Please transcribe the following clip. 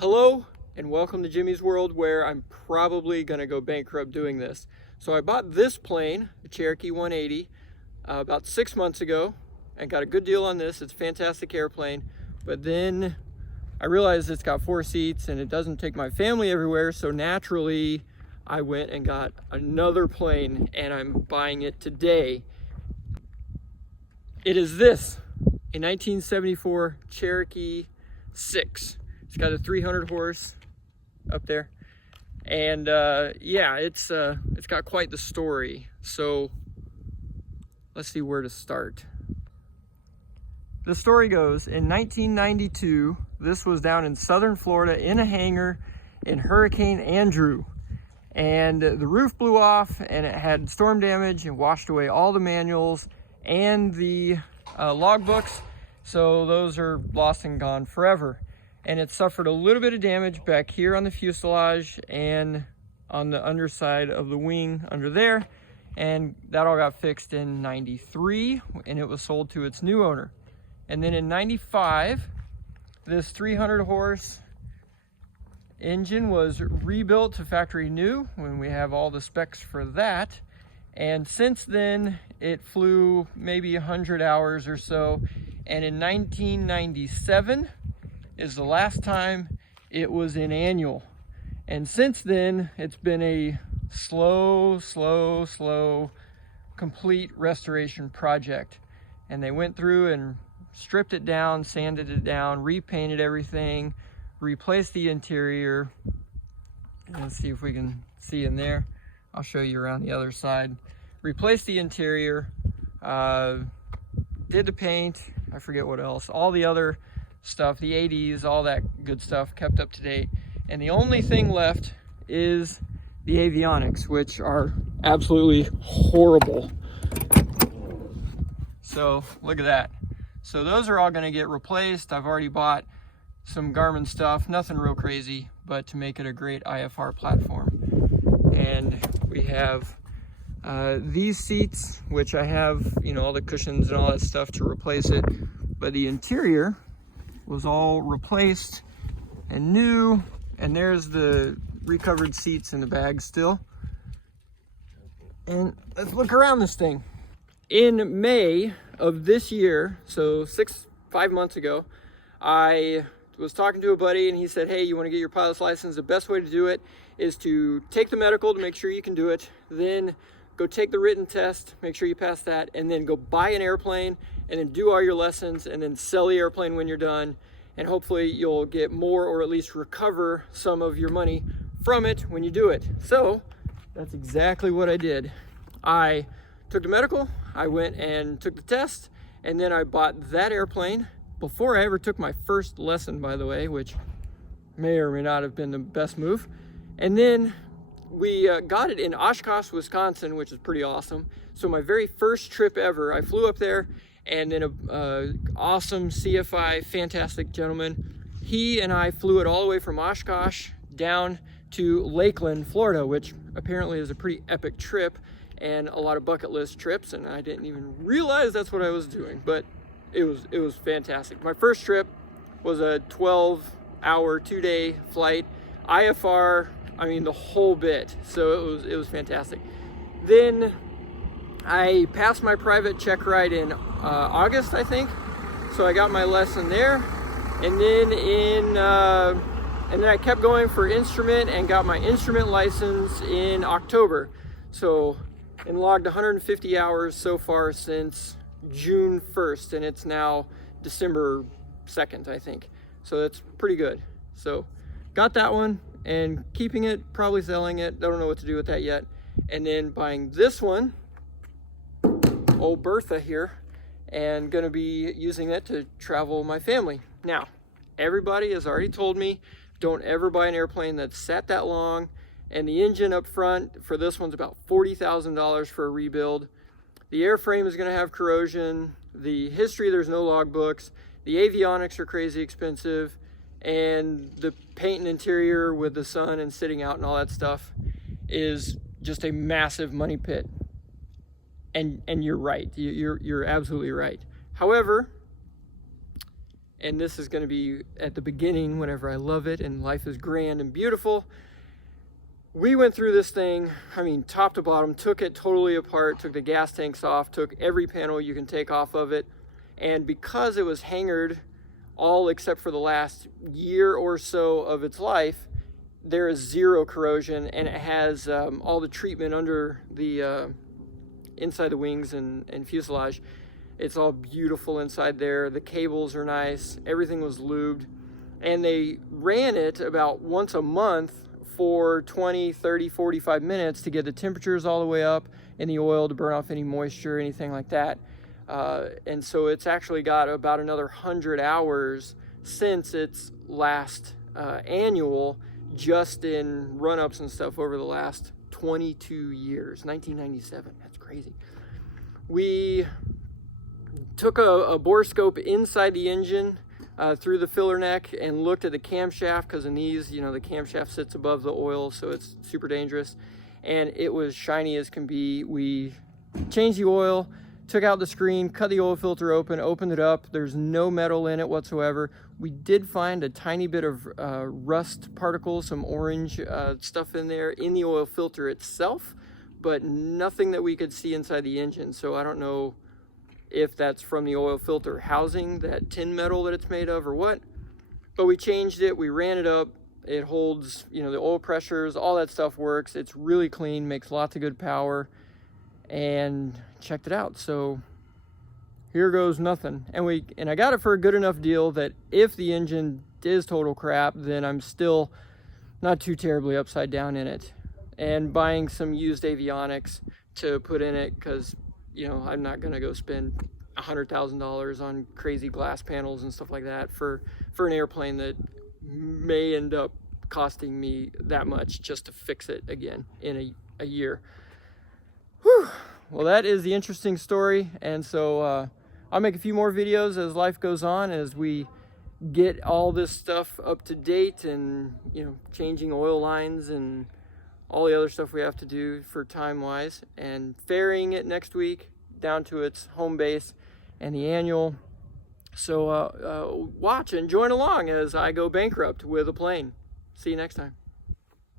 Hello and welcome to Jimmy's World, where I'm probably going to go bankrupt doing this. So I bought this plane, the Cherokee 180, about 6 months ago and got a good deal on this. It's a fantastic airplane, but then I realized it's got 4 seats and it doesn't take my family everywhere, so naturally I went and got another plane and I'm buying it today. It is this, a 1974 Cherokee 6. It's got a 300 horse up there, and yeah, it's got quite the story. So let's see where to start. The story goes, in 1992, this was down in southern Florida in a hangar in Hurricane Andrew, and the roof blew off and it had storm damage and washed away all the manuals and the logbooks, so those are lost and gone forever. And it suffered a little bit of damage back here on the fuselage and on the underside of the wing under there, and that all got fixed in 93 and it was sold to its new owner. And then in 95, this 300 horse engine was rebuilt to factory new when we have all the specs for that, and since then it flew maybe 100 hours or so, and in 1997 is the last time it was in annual. And since then, it's been a slow, complete restoration project. And they went through and stripped it down, sanded it down, repainted everything, replaced the interior. Let's see if we can see in there. I'll show you around the other side. Replaced the interior, did the paint, I forget what else, all the other stuff, the 80s, all that good stuff, kept up to date. And the only thing left is the avionics, which are absolutely horrible. So look at that. So those are all going to get replaced. I've already bought some Garmin stuff, nothing real crazy, but to make it a great IFR platform. And we have these seats, which I have, you know, all the cushions and all that stuff to replace it, but the interior was all replaced and new, and there's the recovered seats in the bag still. And let's look around this thing. In May of this year, so 5 months ago, I was talking to a buddy and he said, hey, you want to get your pilot's license? The best way to do it is to take the medical to make sure you can do it, then go take the written test, make sure you pass that, and then go buy an airplane and then do all your lessons and then sell the airplane when you're done. And hopefully you'll get more, or at least recover some of your money from it when you do it. So that's exactly what I did. I took the medical, I went and took the test, and then I bought that airplane before I ever took my first lesson, by the way, which may or may not have been the best move. And then we got it in Oshkosh, Wisconsin, which is pretty awesome. So my very first trip ever, I flew up there, and then a awesome CFI, fantastic gentleman, he and I flew it all the way from Oshkosh down to Lakeland, Florida, which apparently is a pretty epic trip and a lot of bucket list trips, and I didn't even realize that's what I was doing, but it was fantastic. My first trip was a 12-hour, 2-day flight, IFR, I mean the whole bit, so it was fantastic. Then I passed my private check ride in August, I think. So I got my lesson there, and then I kept going for instrument and got my instrument license in October. So and logged 150 hours so far since June 1st, and it's now December 2nd, I think. So that's pretty good. So got that one and keeping it, probably selling it. Don't know what to do with that yet. And then buying this one, old Bertha here, and gonna be using that to travel my family. Now, everybody has already told me, don't ever buy an airplane that's sat that long, and the engine up front for this one's about $40,000 for a rebuild. The airframe is gonna have corrosion. The history, there's no logbooks. The avionics are crazy expensive, and the paint and interior with the sun and sitting out and all that stuff is just a massive money pit. And you're right, you're absolutely right. However, and this is going to be at the beginning whenever I love it and life is grand and beautiful. We went through this thing, I mean, top to bottom, took it totally apart, took the gas tanks off, took every panel you can take off of it. And because it was hangared all except for the last year or so of its life, there is zero corrosion, and it has all the treatment under the inside the wings and fuselage. It's all beautiful inside there. The cables are nice. Everything was lubed. And they ran it about once a month for 20, 30, 45 minutes to get the temperatures all the way up in the oil to burn off any moisture, anything like that. And so it's actually got about another 100 hours since its last annual, just in run-ups and stuff over the last 22 years, 1997. That's crazy. We took a bore scope inside the engine through the filler neck and looked at the camshaft, because in these, you know, the camshaft sits above the oil, so it's super dangerous. And it was shiny as can be. We changed the oil, took out the screen, cut the oil filter open, opened it up. There's no metal in it whatsoever. We did find a tiny bit of rust particles, some orange stuff in there in the oil filter itself, but nothing that we could see inside the engine. So I don't know if that's from the oil filter housing, that tin metal that it's made of, or what. But we changed it, we ran it up. It holds, you know, the oil pressures, all that stuff works. It's really clean, makes lots of good power, and checked it out. So here goes nothing. And I got it for a good enough deal that if the engine is total crap, then I'm still not too terribly upside down in it. And buying some used avionics to put in it, because, you know, I'm not gonna go spend $100,000 on crazy glass panels and stuff like that for an airplane that may end up costing me that much just to fix it again in a year. Whew. Well, that is the interesting story, and so I'll make a few more videos as life goes on, as we get all this stuff up to date, and, you know, changing oil lines and all the other stuff we have to do for time-wise, and ferrying it next week down to its home base and the annual. So watch and join along as I go bankrupt with a plane. See you next time.